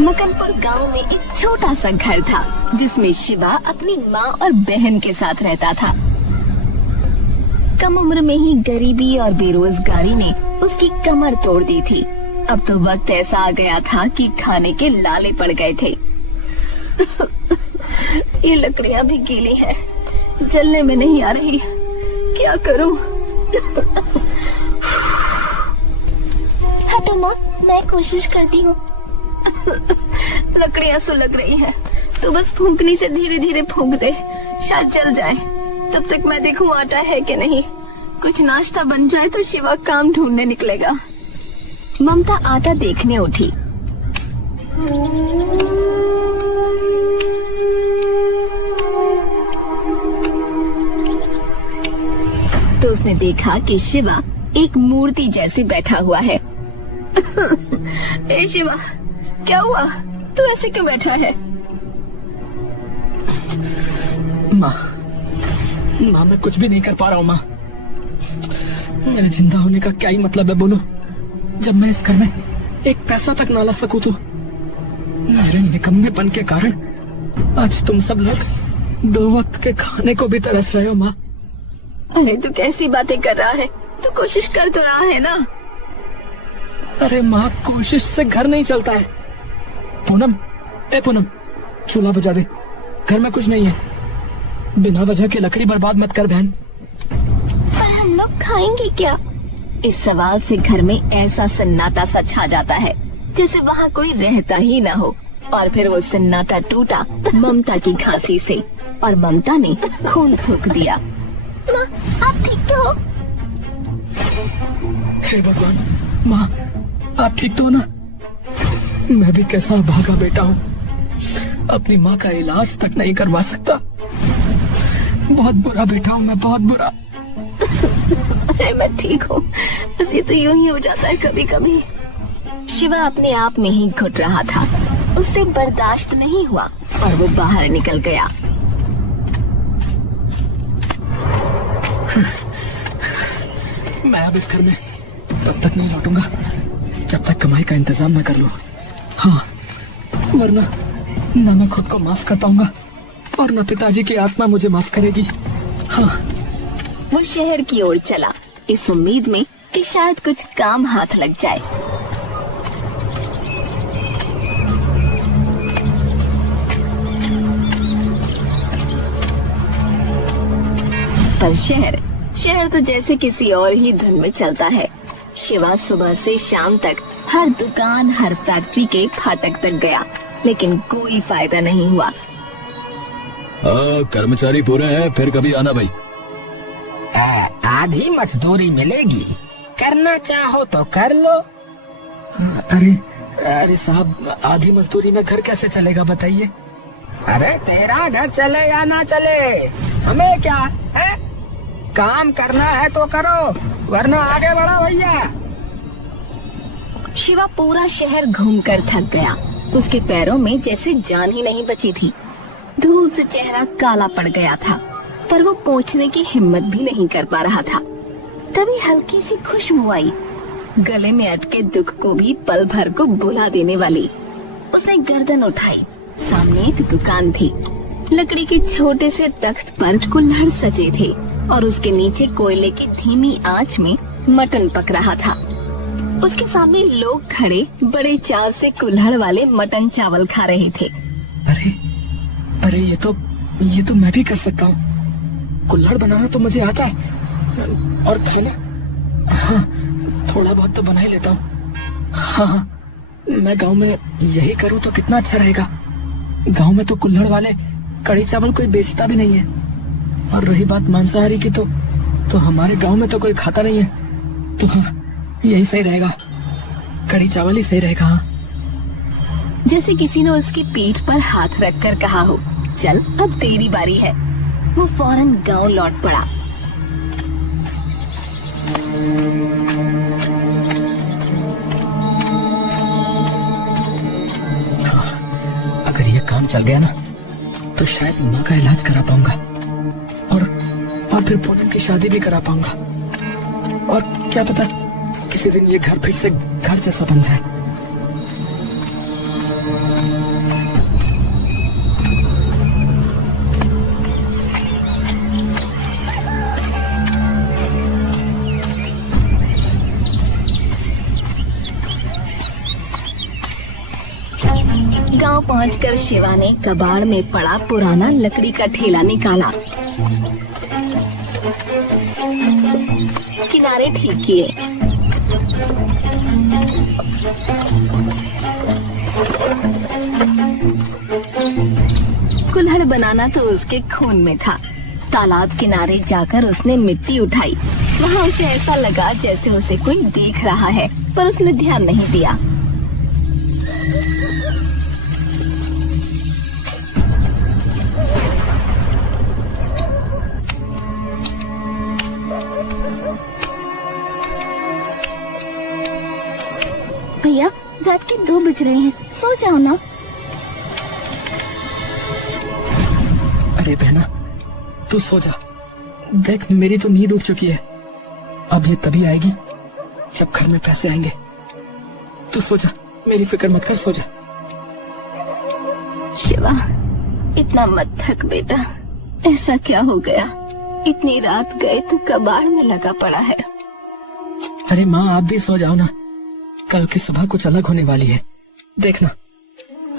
मकनपुर गांव में एक छोटा सा घर था जिसमें शिवा अपनी माँ और बहन के साथ रहता था। कम उम्र में ही गरीबी और बेरोजगारी ने उसकी कमर तोड़ दी थी। अब तो वक्त ऐसा आ गया था कि खाने के लाले पड़ गए थे। ये लकड़ियाँ भी गीली हैं, जलने में नहीं आ रही, क्या करूं? हटो माँ, मैं कोशिश करती हूँ। लकड़ियाँ सुलग रही हैं, तो बस फूंकनी से धीरे धीरे फूंक दे, शायद जल जाए। तब तक मैं देखूं आटा है कि नहीं। कुछ नाश्ता बन जाए तो शिवा काम ढूंढने निकलेगा। ममता आटा देखने उठी। तो उसने देखा कि शिवा एक मूर्ति जैसे बैठा हुआ है। ए शिवा, क्या हुआ? तू ऐसे क्यों बैठा है? माँ, मैं कुछ भी नहीं कर पा रहा हूँ। माँ, मेरे जिंदा होने का क्या ही मतलब है बोलो, जब मैं इस घर में एक पैसा तक ना ला सकूं तो। मेरे निकम्मेपन के कारण आज तुम सब लोग 2 वक्त के खाने को भी तरस रहे हो। माँ, अरे तू कैसी बातें कर रहा है? तू कोशिश कर तो रहा है ना? अरे माँ, कोशिश से घर नहीं चलता है। पूनम, ए पूनम, चूल्हा बुझा दे, घर में कुछ नहीं है। बिना वजह के लकड़ी बर्बाद मत कर बहन। पर हम लोग खाएंगे क्या? इस सवाल से घर में ऐसा सन्नाटा सा छा जाता है जैसे वहाँ कोई रहता ही ना हो। और फिर वो सन्नाटा टूटा ममता की खांसी से, और ममता ने खून थूक दिया। माँ, आप ठीक तो हो? हे भगवान, माँ आप ठीक तो हो ना? मैं भी कैसा भागा बेटा हूँ, अपनी माँ का इलाज तक नहीं करवा सकता। बहुत बुरा बेटा हूँ मैं, बहुत बुरा। अरे मैं ठीक हूँ, बस ये तो यूं ही हो जाता है कभी कभी। शिवा अपने आप में ही घुट रहा था। उससे बर्दाश्त नहीं हुआ और वो बाहर निकल गया। मैं अब इस घर में तब तक नहीं लौटूंगा जब तक कमाई का इंतजाम न कर लूं। हाँ, वरना न मैं खुद को माफ कर पाऊंगा और न पिताजी की आत्मा मुझे माफ करेगी। हाँ। वो शहर की ओर चला, इस उम्मीद में कि शायद कुछ काम हाथ लग जाए। पर शहर तो जैसे किसी और ही धुन में चलता है। शिवा सुबह से शाम तक हर दुकान, हर फैक्ट्री के फाटक तक गया, लेकिन कोई फायदा नहीं हुआ। कर्मचारी पूरे हैं, फिर कभी आना भाई। आधी मजदूरी मिलेगी, करना चाहो तो कर लो। अरे साहब, आधी मजदूरी में घर कैसे चलेगा बताइए? अरे तेरा घर चले या ना चले, हमें क्या है? काम करना है तो करो, वरना आगे बढ़ो भैया। शिवा पूरा शहर घूमकर थक गया। उसके पैरों में जैसे जान ही नहीं बची थी। धूल से चेहरा काला पड़ गया था, पर वो पोंछने की हिम्मत भी नहीं कर पा रहा था। तभी हल्की सी खुशबू आई, गले में अटके दुख को भी पल भर को भुला देने वाली। उसने गर्दन उठाई। सामने एक दुकान थी। लकड़ी के छोटे से तख्त पर कुल्हड़ सजे थे और उसके नीचे कोयले की धीमी आंच में मटन पक रहा था। उसके सामने लोग खड़े बड़े चाव से कुल्हड़ वाले मटन चावल खा रहे थे। अरे ये तो मैं भी कर सकता हूँ। कुल्हड़ बनाना तो मुझे आता है, और खाना, हाँ, थोड़ा बहुत तो बना ही लेता हूँ। हाँ, मैं गांव में यही करूँ तो कितना अच्छा रहेगा। गांव में तो कुल्हड़ वाले कड़ी चावल कोई बेचता भी नहीं है। और रही बात मांसाहारी की, तो हमारे गांव में तो कोई खाता नहीं है। तो हाँ, यही सही रहेगा, कड़ी चावल ही सही रहेगा। हाँ। जैसे किसी ने उसकी पीठ पर हाथ रखकर कहा हो, चल अब तेरी बारी है। वो फौरन गांव लौट पड़ा। अगर ये काम चल गया ना, तो शायद माँ का इलाज करा पाऊंगा और फिर पूनम की शादी भी करा पाऊंगा। और क्या पता किसी दिन ये घर फिर से घर जैसा बन जाए। पहुंचकर शिवा ने कबाड़ में पड़ा पुराना लकड़ी का ठेला निकाला, किनारे ठीक किए। कुल्हड़ बनाना तो उसके खून में था। तालाब किनारे जाकर उसने मिट्टी उठाई। वहाँ उसे ऐसा लगा जैसे उसे कोई देख रहा है, पर उसने ध्यान नहीं दिया। भैया रात के 2 बज रहे हैं, सो जाओ ना। अरे बहना, तू सो जा। देख मेरी तो नींद उठ चुकी है। अब ये तभी आएगी जब घर में पैसे आएंगे। तू सो जा, मेरी फिक्र मत कर, सो जा। शिवा, इतना मत थक बेटा। ऐसा क्या हो गया? इतनी रात गए तो कबाड़ में लगा पड़ा है। अरे माँ, आप भी सो जाओ ना। कल की सुबह कुछ अलग होने वाली है, देखना।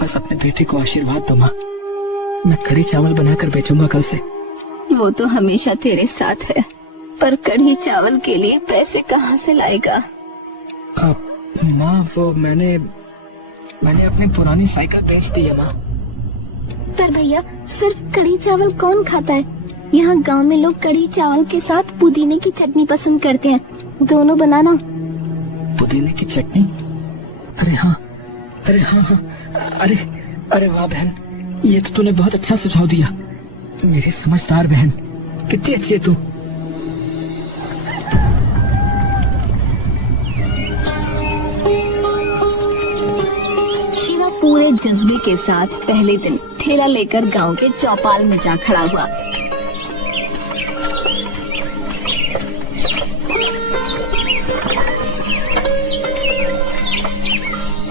बस अपने बेटे को आशीर्वाद दो माँ। मैं कढ़ी चावल बनाकर बेचूंगा कल से। वो तो हमेशा तेरे साथ है, पर कढ़ी चावल के लिए पैसे कहाँ से लाएगा? माँ, वो मैंने अपनी पुरानी साइकिल बेच दी है माँ। पर भैया सिर्फ कढ़ी चावल कौन खाता है? यहाँ गांव में लोग कढ़ी चावल के साथ पुदीने की चटनी पसंद करते हैं। दोनों बनाना। पुदीने की चटनी? अरे हाँ, अरे वाह बहन, ये तो तूने बहुत अच्छा सुझाव दिया। मेरी समझदार बहन, कितनी अच्छी है तू। शिवा पूरे जज्बे के साथ पहले दिन ठेला लेकर गांव के चौपाल में जा खड़ा हुआ।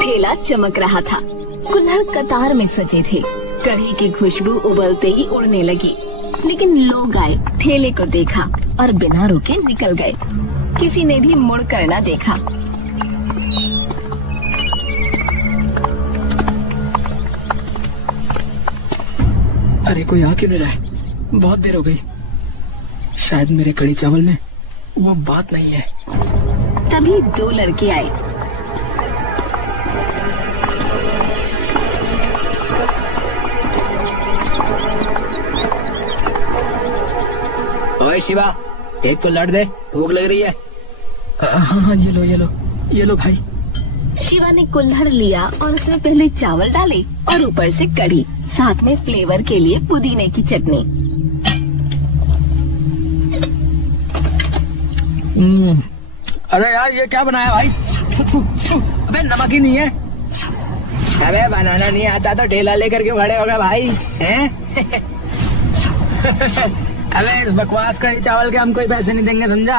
ठेला चमक रहा था। कुल्हड़ कतार में सजे थे। कढ़ी की खुशबू उबलते ही उड़ने लगी। लेकिन लोग आए, ठेले को देखा और बिना रुके निकल गए। किसी ने भी मुड़ कर न देखा। अरे कोई आ क्यों नहीं रहा है? बहुत देर हो गई। शायद मेरे कढ़ी चावल में वो बात नहीं है। तभी 2 लड़के आए। ओए शिवा, एक तो लड़ दे, भूख लग रही है। हाँ, ये लो भाई। शिवा ने कुल्हड़ लिया और उसमें पहले चावल डाले और ऊपर से कढ़ी, साथ में फ्लेवर के लिए पुदीने की चटनी। अरे यार, ये क्या बनाया भाई? अबे नमक ही नहीं है। अबे बनाना नहीं आता तो ठेला लेकर क्यों खड़े हो गए भाई? हैं? अबे इस बकवास कढ़ी चावल के हम कोई पैसे नहीं देंगे, समझा?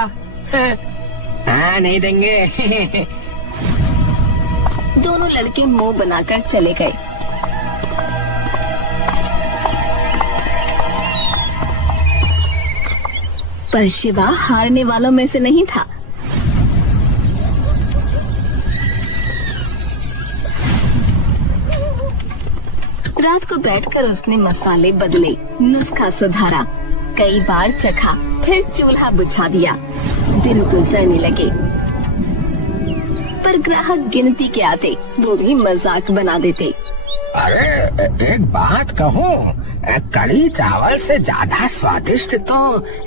हाँ, नहीं देंगे। दोनों लड़के मुंह बनाकर चले गए। पर शिवा हारने वालों में से नहीं था। रात को बैठकर उसने मसाले बदले, नुस्खा सुधारा, कई बार चखा, फिर चूल्हा बुझा दिया। दिन गुजरने लगे, पर ग्राहक गिनती के आते वो भी मजाक बना देते। अरे एक बात कहूँ, कढ़ी चावल से ज्यादा स्वादिष्ट तो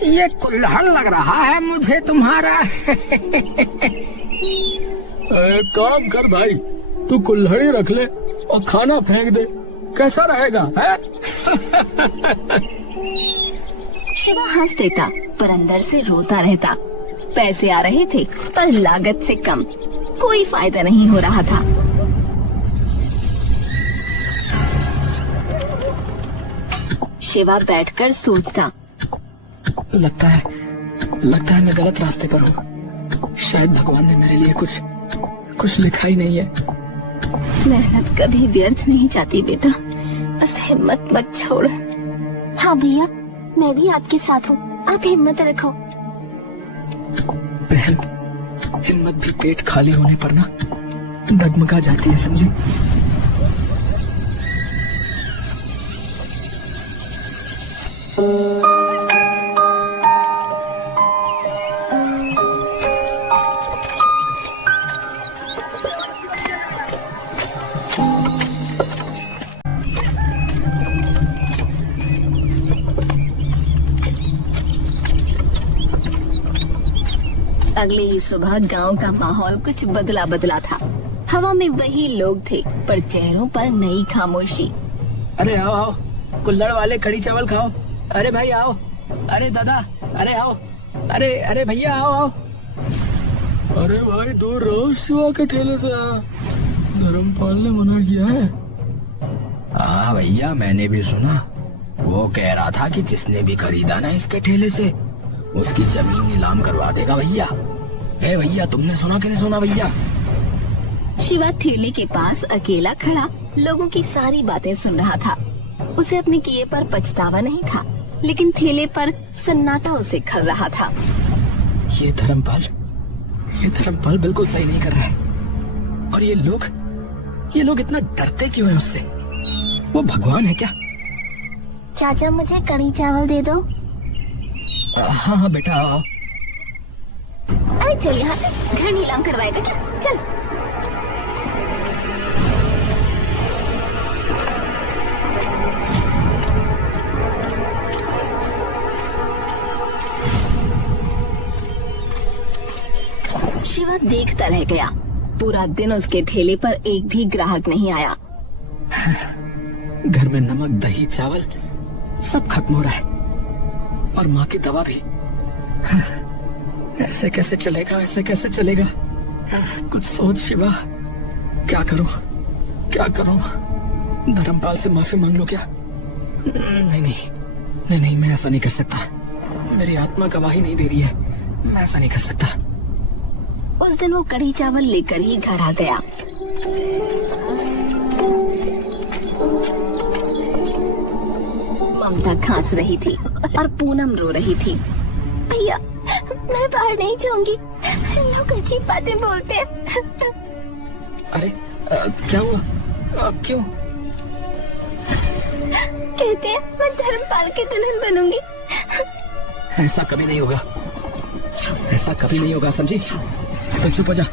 ये कुल्हड़ लग रहा है मुझे तुम्हारा। काम कर भाई, तू कुल्हड़ी रख ले और खाना फेंक दे, कैसा रहेगा है? शिवा हंस देता, पर अंदर से रोता रहता। पैसे आ रहे थे, पर लागत से कम, कोई फायदा नहीं हो रहा था। शिवा बैठकर सोचता, लगता है मैं गलत रास्ते पर हूँ। शायद भगवान ने मेरे लिए कुछ लिखा ही नहीं है। मेहनत कभी व्यर्थ नहीं जाती बेटा, बस हिम्मत मत छोड़। हाँ भैया, मैं भी आपके साथ हूँ, आप हिम्मत रखो। बहन, हिम्मत भी पेट खाली होने पर ना डगमगा जाती है, समझी? अगले ही सुबह गांव का माहौल कुछ बदला बदला था। हवा में वही लोग थे, पर चेहरों पर नई खामोशी। अरे आओ आओ, कुल्हड़ वाले कढ़ी चावल खाओ। अरे भाई आओ, अरे दादा, अरे आओ, अरे अरे भैया आओ आओ। अरे भाई दूर रहो शिवा के ठेले से। धर्मपाल ने मना किया है। हाँ भैया, मैंने भी सुना। वो कह रहा था कि जिसने भी खरीदा ना इसके ठेले से, उसकी जमीन नीलाम करवा देगा भैया। ए भैया, तुमने सुना कि नहीं सुना भैया? शिवा ठेले के पास अकेला खड़ा लोगों की सारी बातें सुन रहा था। उसे अपने किए पर पछतावा नहीं था, लेकिन ठेले पर सन्नाटा उसे खल रहा था। ये धर्मपाल बिल्कुल सही नहीं कर रहा है। और ये लोग इतना डरते क्यों हैं उससे? वो भगवान है क्या? चाचा मुझे कढ़ी चावल दे दो। हाँ हाँ बेटा आओ। अरे चल यहाँ से, घर नीलाम करवाएगा क्या? चल। शिवा देखता रह गया। पूरा दिन उसके ठेले पर एक भी ग्राहक नहीं आया। घर में नमक, दही, चावल सब खत्म हो रहा है, और माँ की दवा भी। ऐसे कैसे चलेगा, ऐसे कैसे चलेगा? कुछ सोच शिवा, क्या करूं? धर्मपाल से माफी मांग लो क्या? नहीं, मैं ऐसा नहीं कर सकता। मेरी आत्मा गवाही नहीं दे रही है, मैं ऐसा नहीं कर सकता। उस दिन वो कढ़ी चावल लेकर ही घर आ गया। ममता खांस रही थी और पूनम रो रही थी। भैया, मैं बाहर नहीं जाऊंगी, लोग अजीब बातें बोलते हैं। अरे क्या हुआ? क्यों? कहते हैं मैं धर्मपाल की दुल्हन बनूंगी। ऐसा कभी नहीं होगा, समझी? तो चुप हो जा।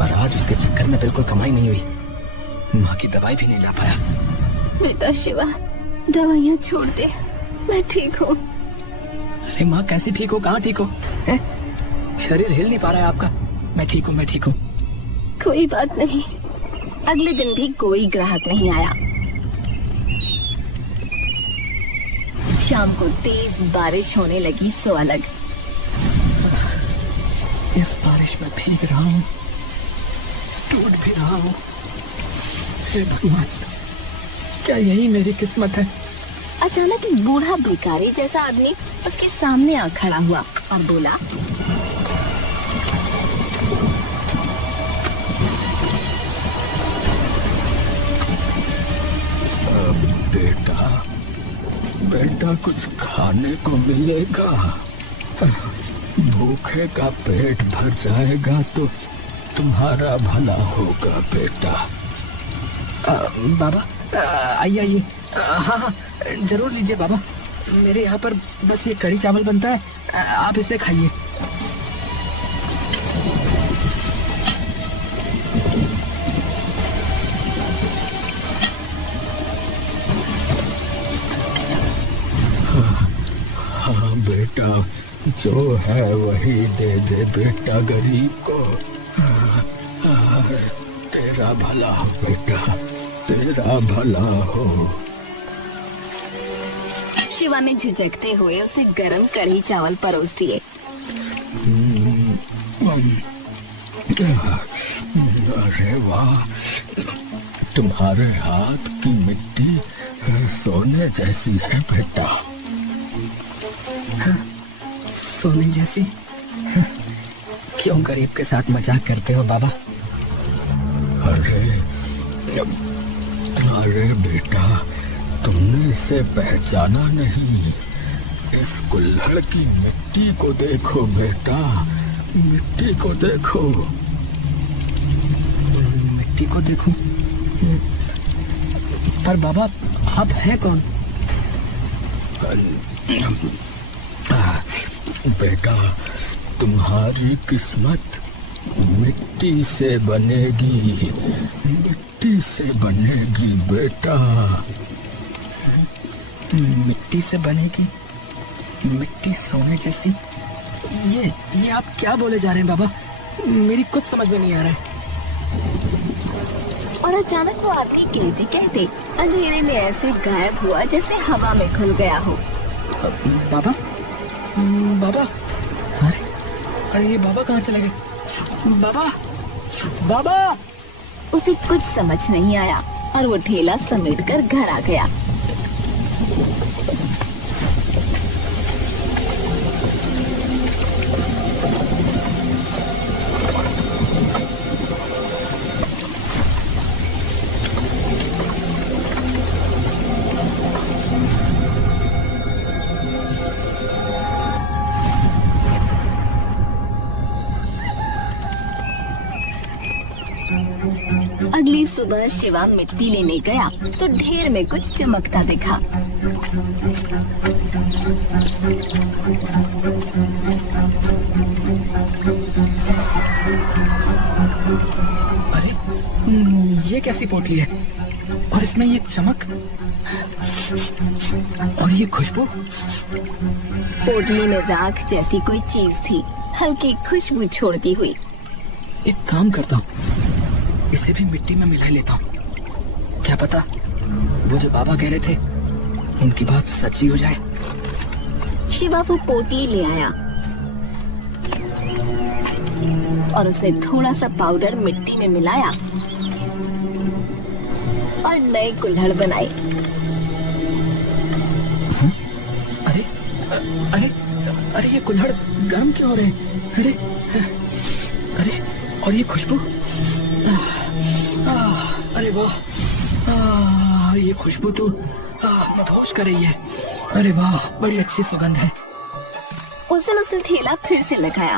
और आज उसके चक्कर में बिल्कुल कमाई नहीं हुई, माँ की दवाई भी नहीं ला पाया। बेटा शिवा, दवाइयाँ छोड़ दे, मैं ठीक हूँ। अरे माँ कैसी ठीक हो? कहाँ ठीक हो? हैं? शरीर हिल नहीं पा रहा है आपका। मैं ठीक हूँ। कोई बात नहीं। अगले दिन भी कोई ग्राहक नहीं आया। शाम को तेज बारिश होने लगी सो अलग। इस बारिश में भीग रहा हूँ, टूट भी रहा हूँ। हे भगवान, क्या यही मेरी किस्मत है? अचानक एक बूढ़ा भिखारी जैसा आदमी उसके सामने आ खड़ा हुआ और बोला, बेटा कुछ खाने को मिलेगा? भूखे का पेट भर जाएगा तो तुम्हारा भला होगा बेटा। बाबा आइए। हाँ, जरूर लीजिए बाबा। मेरे यहाँ पर बस ये कढ़ी चावल बनता है, आप इसे खाइए। हाँ बेटा, जो है वही दे दे बेटा गरीब को। तेरा भला हो बेटा, तेरा भला हो। शिवा ने झिझकते हुए उसे गरम कढ़ी चावल परोस दिए। अरे वाह, तुम्हारे हाथ की मिट्टी सोने जैसी है बेटा। सोने जैसी? क्यों गरीब के साथ मजाक करते हो बाबा? अरे बेटा, तुमने इसे पहचाना नहीं। इस कुल्हड़ की मिट्टी को देखो बेटा, मिट्टी को देखो। मिट्टी को देखूं? पर बाबा, आप हैं कौन? बेटा, तुम्हारी किस्मत मिट्टी से बनेगी, मिट्टी से बनेगी बेटा। मिट्टी से बनेगी? मिट्टी सोने जैसी? ये आप क्या बोले जा रहे हैं बाबा? मेरी कुछ समझ में नहीं आ रहा है। और अचानक वो आदमी कहते कहते अंधेरे में ऐसे गायब हुआ जैसे हवा में घुल गया हो। बाबा, बाबा, अरे ये बाबा कहाँ चले गए? बाबा, बाबा। उसे कुछ समझ नहीं आया और वो ठेला समेटकर घर आ गया। अगली सुबह शिवा मिट्टी लेने गया तो ढेर में कुछ चमकता दिखा। अरे ये कैसी पोटली है और इसमें ये चमक और ये खुशबू? पोटली में राख जैसी कोई चीज थी, हल्की खुशबू छोड़ती हुई। एक काम करता हूँ, इसे भी मिट्टी में मिला लेता हूँ। क्या पता वो जो बाबा कह रहे थे उनकी बात सच्ची हो जाए। शिवा वो पोटली ले आया और उसने थोड़ा सा पाउडर मिट्टी में मिलाया और नए कुल्हड़ बनाए। अरे अरे अरे ये कुल्हड़ गर्म क्यों हो रहे हैं? अरे अरे और ये खुशबू, अरे वाह, ये खुशबू तो मदहोश कर रही है। अरे वाह, बड़ी अच्छी सुगंध है। उसने ठेला फिर से लगाया।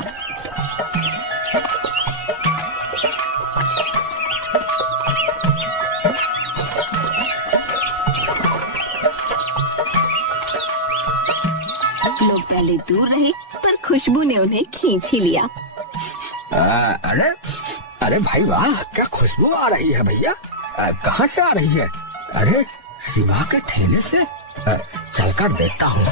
लोग पहले दूर रहे पर खुशबू ने उन्हें खींच ही लिया। अरे अरे भाई वाह, क्या खुशबू आ रही है भैया। कहाँ से आ रही है? अरे शिवा के ठेले से। चलकर देखता हूँ।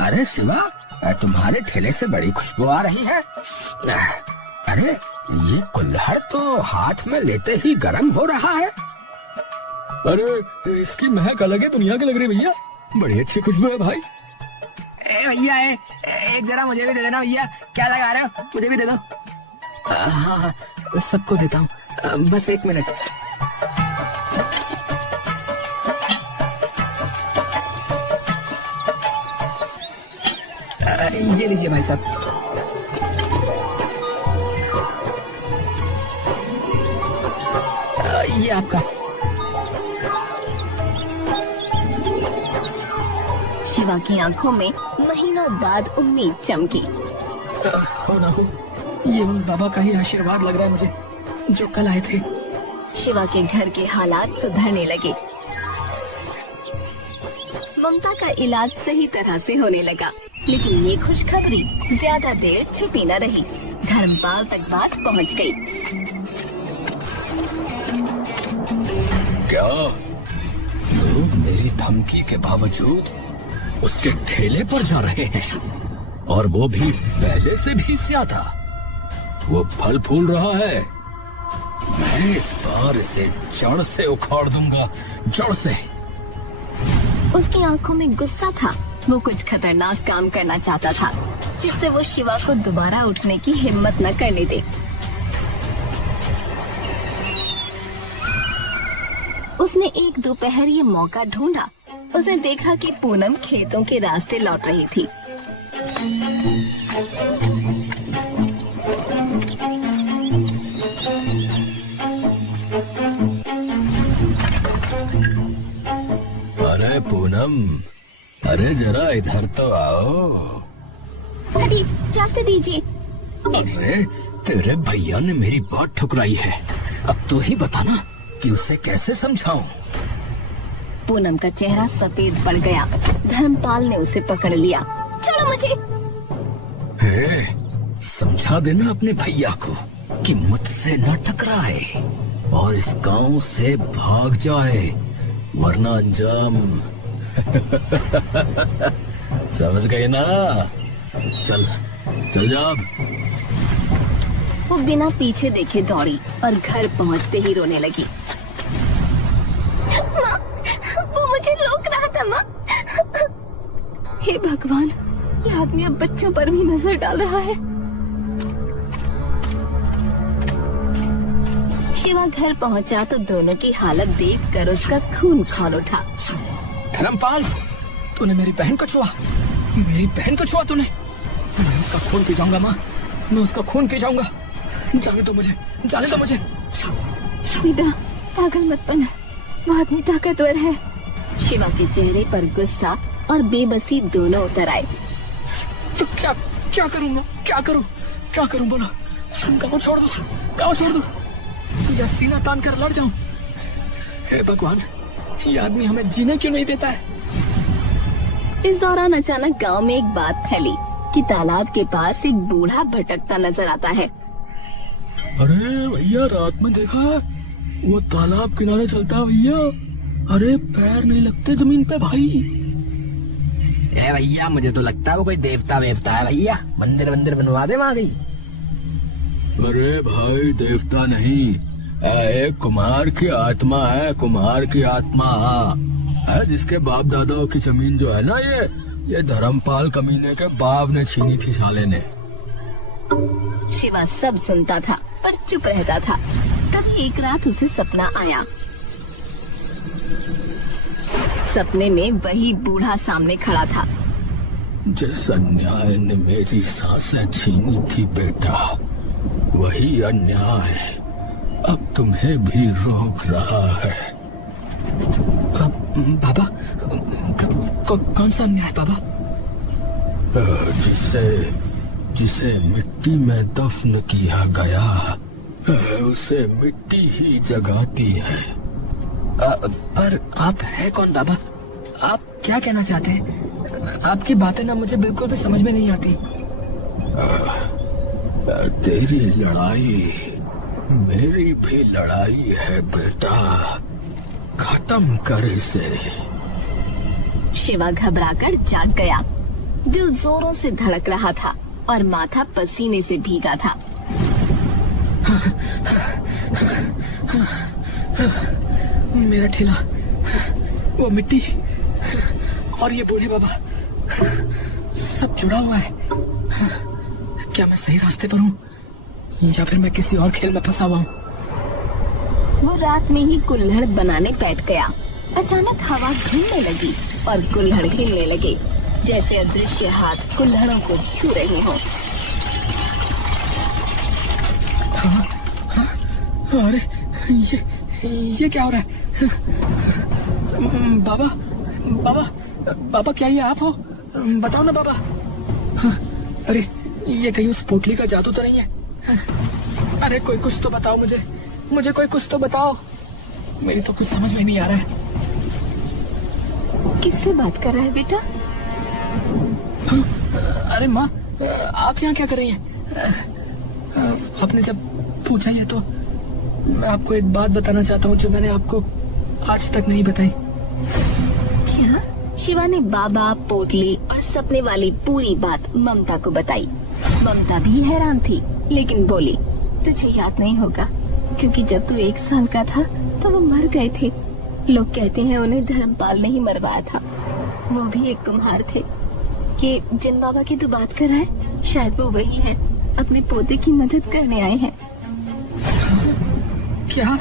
अरे शिवा, तुम्हारे ठेले से बड़ी खुशबू आ रही है। अरे ये कुल्हड़ तो हाथ में लेते ही गर्म हो रहा है। अरे इसकी महक अलग है, दुनिया की लग रही भैया। बड़ी अच्छी खुशबू है भाई। भैया एक जरा मुझे भी दे देना भैया। क्या लगा रहे हो? मुझे भी दे दो। हाँ, सबको देता हूँ, बस 1 मिनट। ये लीजिए भाई साहब। ये आपका। शिवा की आंखों में महीनों बाद उम्मीद चमकी। हो ना हो, ये उन बाबा का ही आशीर्वाद लग रहा है मुझे, जो कल आए थे। शिवा के घर के हालात सुधरने लगे। ममता का इलाज सही तरह से होने लगा, लेकिन ये खुशखबरी ज्यादा देर छुपी न रही। धर्मपाल तक बात पहुंच गई। क्या लोग मेरी धमकी के बावजूद उसके ठेले पर जा रहे हैं, और वो भी पहले से भी ज्यादा। वो फल फूल रहा है। मैं इस बार इसे जड़ से उखाड़ दूंगा, जड़ से। उसकी आंखों में गुस्सा था। वो कुछ खतरनाक काम करना चाहता था, जिससे वो शिवा को दोबारा उठने की हिम्मत न करने दे। उसने एक दोपहर ये मौका ढूंढा। उसने देखा कि पूनम खेतों के रास्ते लौट रही थी। अरे पूनम, अरे जरा इधर तो आओ। अरे रास्ते दीजिए। अरे तेरे भैया ने मेरी बात ठुकराई है। अब तो ही बताना कि उसे कैसे समझाऊं। पूनम का चेहरा सफेद पड़ गया। धर्मपाल ने उसे पकड़ लिया। छोड़ो मुझे। समझा देना अपने भैया को कि मुझसे न टकराए। और इस गांव से भाग जाए, वरना अंजाम समझ गए ना? चल चल जा। वो बिना पीछे देखे दौड़ी और घर पहुंचते ही रोने लगी। माँ, वो मुझे रोक रहा था माँ। हे भगवान, ये आदमी अब बच्चों पर भी नजर डाल रहा है। शिवा घर पहुंचा तो दोनों की हालत देखकर उसका खून खौल उठा। धर्मपाल, तूने मेरी बहन को छुआ, मेरी बहन को छुआ तूने। मैं उसका खून पी जाऊंगा माँ, मैं उसका खून पी जाऊंगा। जाने दो मुझे, जाने दो मुझे। बेटा पागल मत बन, वो आदमी ताकतवर है। शिवा के चेहरे पर गुस्सा और बेबसी दोनों उतर आए। तो क्या करूंगा, क्या करूं बोलो। गाँव छोड़ दो या सीना तान कर लड़ जाऊं। हे भगवान, ये आदमी हमें जीने क्यों नहीं देता है? इस दौरान अचानक गांव में एक बात फैली कि तालाब के पास एक बूढ़ा भटकता नजर आता है। अरे भैया, रात में देखा वो तालाब किनारे चलता भैया। अरे पैर नहीं लगते जमीन पे भाई। ए भैया, मुझे तो लगता है वो कोई देवता वेवता है भैया। मंदिर बनवा दे वहाँ गई। अरे भाई, देवता नहीं, एक कुम्हार की आत्मा है, कुम्हार की आत्मा है, जिसके बाप दादाओं की जमीन जो है ना, ये धर्मपाल कमीने के बाप ने छीनी थी साले ने। शिवा सब सुनता था पर चुप रहता था। तब एक रात उसे सपना आया। सपने में वही बूढ़ा सामने खड़ा था। जिस अन्याय ने मेरी सांसें छीनी थी बेटा, वही अन्याय अब तुम्हें भी रोक रहा है। बाबा, कौन सा अन्याय बाबा? जिसे मिट्टी में दफन किया गया, उसे मिट्टी ही जगाती है। पर आप है कौन बाबा? आप क्या कहना चाहते हैं? आपकी बातें ना मुझे बिल्कुल भी समझ में नहीं आती। तेरी लड़ाई मेरी भी लड़ाई है बेटा, खत्म कर इसे। शिवा घबराकर जाग गया। दिल जोरों से धड़क रहा था और माथा पसीने से भीगा था। मेरा ठेला, वो मिट्टी और ये बूढ़े बाबा, सब जुड़ा हुआ है। क्या मैं सही रास्ते पर हूँ या फिर मैं किसी और खेल में फंसा हुआ हूँ? वो रात में ही कुल्हड़ बनाने बैठ गया। अचानक हवा घूमने लगी और कुल्हड़ हिलने लगे, जैसे अदृश्य हाथ कुल्हड़ों को छू रहे हों। अरे ये क्या हो रहा है? बाबा क्या ये आप हो? बताओ ना बाबा। अरे ये कहीं उस पोटली का जादू तो नहीं है? अरे कोई कुछ तो बताओ मुझे कोई कुछ तो बताओ। मेरी तो कुछ समझ में नहीं आ रहा है। किससे बात कर रहा है बेटा? अरे माँ, आप यहाँ क्या कर रही हैं? आपने जब पूछा ये तो मैं आपको एक बात बताना चाहता हूँ जो मैंने आपको आज तक नहीं बताई। क्या? शिवा ने बाबा, पोटली और सपने वाली पूरी बात ममता को बताई। ममता भी हैरान थी, लेकिन बोली, तुझे याद नहीं होगा क्योंकि जब तू 1 साल का था तो वो मर गए थे। लोग कहते हैं उन्हें धर्मपाल ने ही मरवाया था। वो भी एक कुम्हार थे। कि जिन बाबा की तू बात कर रहा है, शायद वो वही है, अपने पोते की मदद करने आए हैं। क्या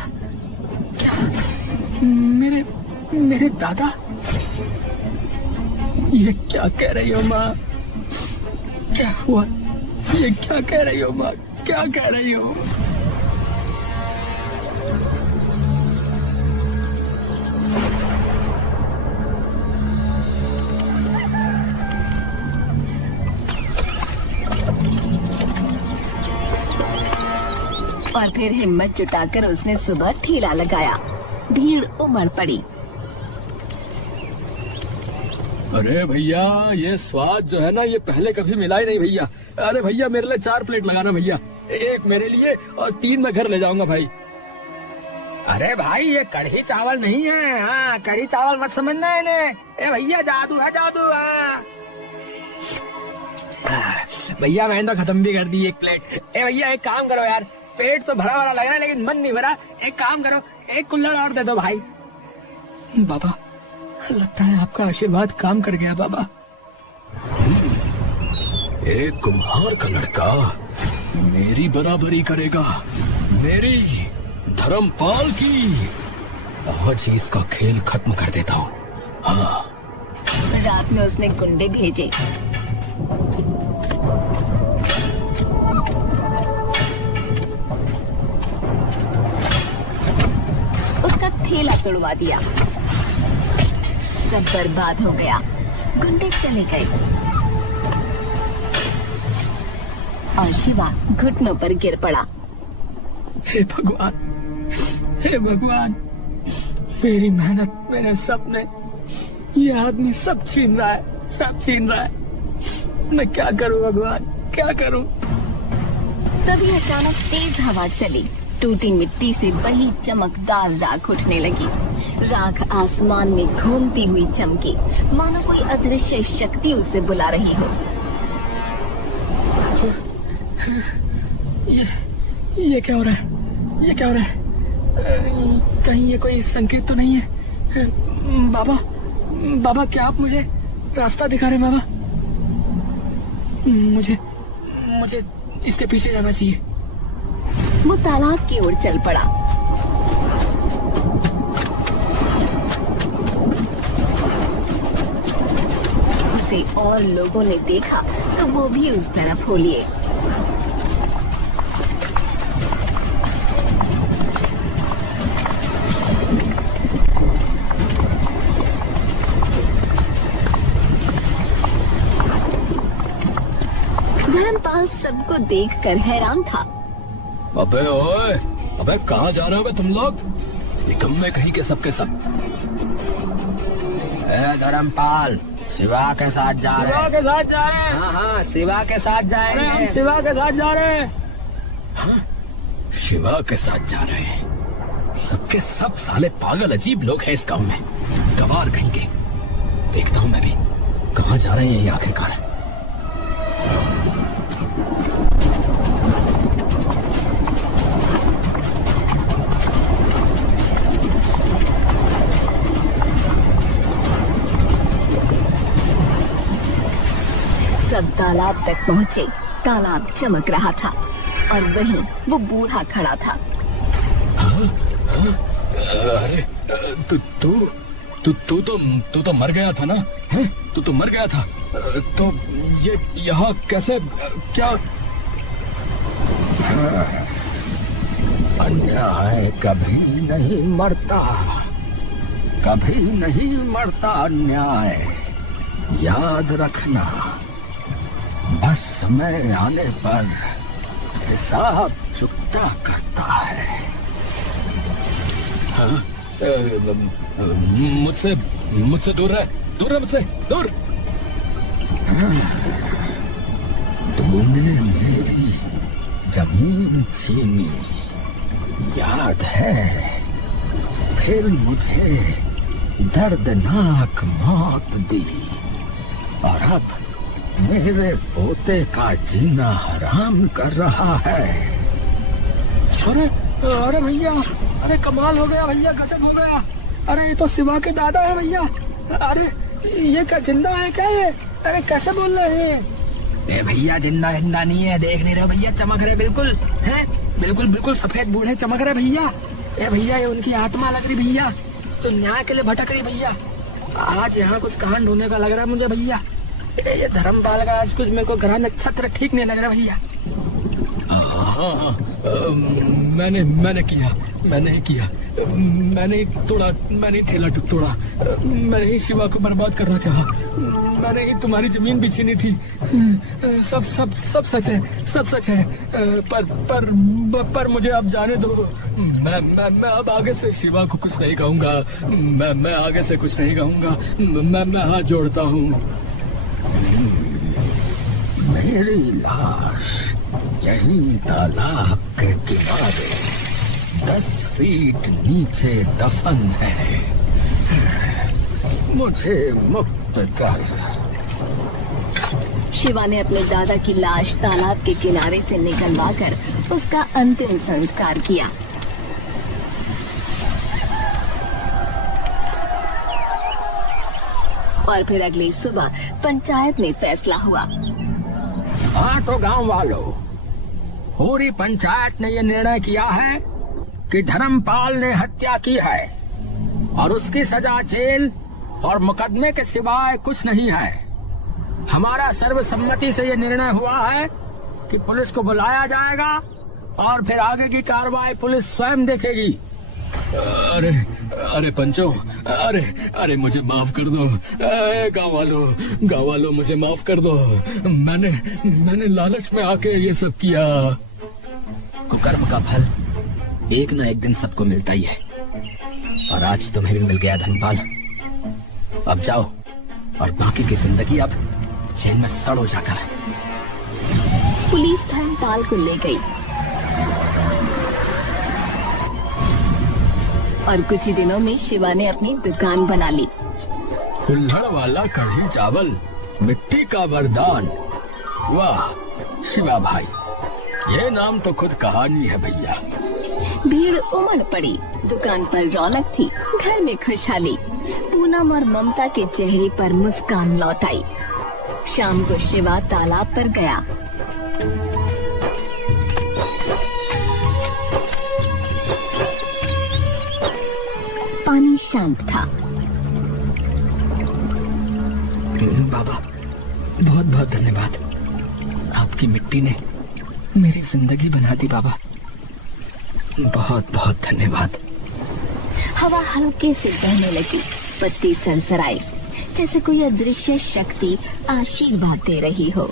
मेरे दादा? ये क्या कह रही हो माँ? क्या हुआ? ये क्या कह रही हो माँ? क्या कह रही हो? और फिर हिम्मत जुटाकर उसने सुबह ठेला लगाया। भीड़ उमड़ पड़ी। अरे भैया, ये स्वाद जो है ना, ये पहले कभी मिला ही नहीं भैया। अरे भैया, मेरे लिए 4 प्लेट लगाना भैया, 1 मेरे लिए और 3 मैं घर ले जाऊंगा भाई। अरे भाई ये कढ़ी चावल नहीं है। हाँ, कढ़ी चावल मत समझना इन्हें। ए भैया जादू है जादू। हाँ भैया मैंने तो खत्म भी कर दी एक प्लेट। ए भैया एक काम करो यार, पेट तो भरा भरा लग रहा है लेकिन मन नहीं भरा। एक काम करो, एक कुल्हड़ और दे दो भाई। बाबा, लगता है आपका आशीर्वाद काम कर गया बाबा। एक कुम्हार का लड़का मेरी बराबरी करेगा, मेरी धर्मपाल की। आज ही इसका खेल खत्म कर देता हूँ। हाँ, रात में उसने गुंडे भेजे। उसका ठेला तोड़वा दिया। सब बर्बाद हो गया। गुंडे चले गए और शिवा घुटनों पर गिर पड़ा। हे भगवान, हे भगवान, मेरी मेहनत, मेरे सपने, ये आदमी सब छीन रहा है, सब छीन रहा है। मैं क्या करूं भगवान, क्या करूं? तभी अचानक तेज हवा चली। टूटी मिट्टी से बड़ी चमकदार राख उठने लगी। राख आसमान में घूमती हुई चमकी, मानो कोई अदृश्य शक्ति उसे बुला रही हो। ये क्या हो रहा है? ये क्या हो रहा है? कहीं ये कोई संकेत तो नहीं है? बाबा, बाबा क्या आप मुझे रास्ता दिखा रहे हैं बाबा? मुझे इसके पीछे जाना चाहिए। वो तालाब की ओर चल पड़ा। उसे और लोगों ने देखा तो वो भी उस तरफ हो लिए। धर्मपाल सबको देखकर हैरान था। अबे ओए, अबे कहाँ जा रहे हो तुम लोग? निकम्मे कहीं के सबके सब। धर्मपाल, शिवा के साथ जा रहे हैं। के साथ जा रहे हैं। हाँ हाँ, शिवा के साथ जाएंगे। हम शिवा के साथ जा रहे हैं। हाँ, शिवा के साथ जा रहे हैं। सबके सब साले पागल अजीब लोग हैं इस गांव में, गवार कहीं के। देखता हूँ मैं भी कहाँ जा रहे हैं ये आखिरकार। सब तालाब तक पहुँचे। तालाब चमक रहा था और वहीं वो बूढ़ा खड़ा था। अरे तू तो मर गया था ना? हैं? तू तो मर गया था। तो ये यहाँ कैसे, क्या? अन्याय कभी नहीं मरता, कभी नहीं मरता अन्याय। याद रखना, बस समय आने पर हिसाब चुकता करता है। हाँ? मुझसे दूर रह मुझसे दूर। तूने मेरी जमीन छीनी, याद है? फिर मुझे दर्दनाक मौत दी और अब मेरे पोते का जीना हराम कर रहा है। अरे भैया, अरे कमाल हो गया भैया, गजब हो गया। अरे ये तो शिवा के दादा है भैया। अरे ये क्या जिंदा है क्या ये? अरे कैसे बोल रहे हैं? ए भैया, जिंदा हिंदा नहीं है, देख नहीं रहे भैया, चमक रहे बिल्कुल हैं, बिल्कुल बिल्कुल सफेद बूढ़े चमक रहे भैया। ए भैया, ये उनकी आत्मा लग रही भैया, तो न्याय के लिए भटक रही भैया। आज यहाँ कुछ कांड होने का लग रहा है मुझे भैया। ये धर्मपाल का आज कुछ मेरे को ग्रहण नक्षत्र ठीक नहीं लग रहा भैया। हाँ, मैंने किया, मैंने ठेला तोड़ा, मैंने ही शिवा को बर्बाद करना चाहा, मैंने ही तुम्हारी जमीन भी छीनी थी। सब सच है, सब सच है। पर मुझे अब जाने दो। मैं अब आगे से शिवा को कुछ नहीं कहूँगा। मैं आगे से कुछ नहीं कहूँगा। मैं हाथ जोड़ता हूँ। मेरी लाश यही तालाब के किनारे 10 फीट नीचे दफन है। मुझे मुक्त कर। शिवा ने अपने दादा की लाश तालाब के किनारे से निकलवाकर उसका अंतिम संस्कार किया। और फिर अगली सुबह पंचायत में फैसला हुआ। हाँ तो गांव वालों, पूरी पंचायत ने ये निर्णय किया है कि धर्मपाल ने हत्या की है और उसकी सजा जेल और मुकदमे के सिवाय कुछ नहीं है। हमारा सर्वसम्मति से ये निर्णय हुआ है कि पुलिस को बुलाया जाएगा और फिर आगे की कार्रवाई पुलिस स्वयं देखेगी। अरे अरे पंचो, अरे मुझे माफ कर दो। गाँव वालों मुझे माफ कर दो। मैंने लालच में आके ये सब किया। कुकर्म का फल एक न एक दिन सबको मिलता ही है, और आज तुम्हें भी मिल गया धर्मपाल। अब जाओ और बाकी की जिंदगी अब जेल में सड़ो जाकर। पुलिस धर्मपाल को ले गई और कुछ ही दिनों में शिवा ने अपनी दुकान बना ली। कुल्हड़ वाला कढ़ी चावल, मिट्टी का वरदान। वाह शिवा भाई, ये नाम तो खुद कहानी है भैया। भीड़ उमड़ पड़ी। दुकान पर रौनक थी, घर में खुशहाली। पूनम और ममता के चेहरे पर मुस्कान लौट आई। शाम को शिवा तालाब पर गया। पानी शांत था। बाबा बहुत बहुत धन्यवाद, आपकी मिट्टी ने मेरी जिंदगी बना दी बाबा। बहुत बहुत धन्यवाद। हवा हल्के से बहने लगी, पत्ती सरसराई, जैसे कोई अदृश्य शक्ति आशीर्वाद दे रही हो।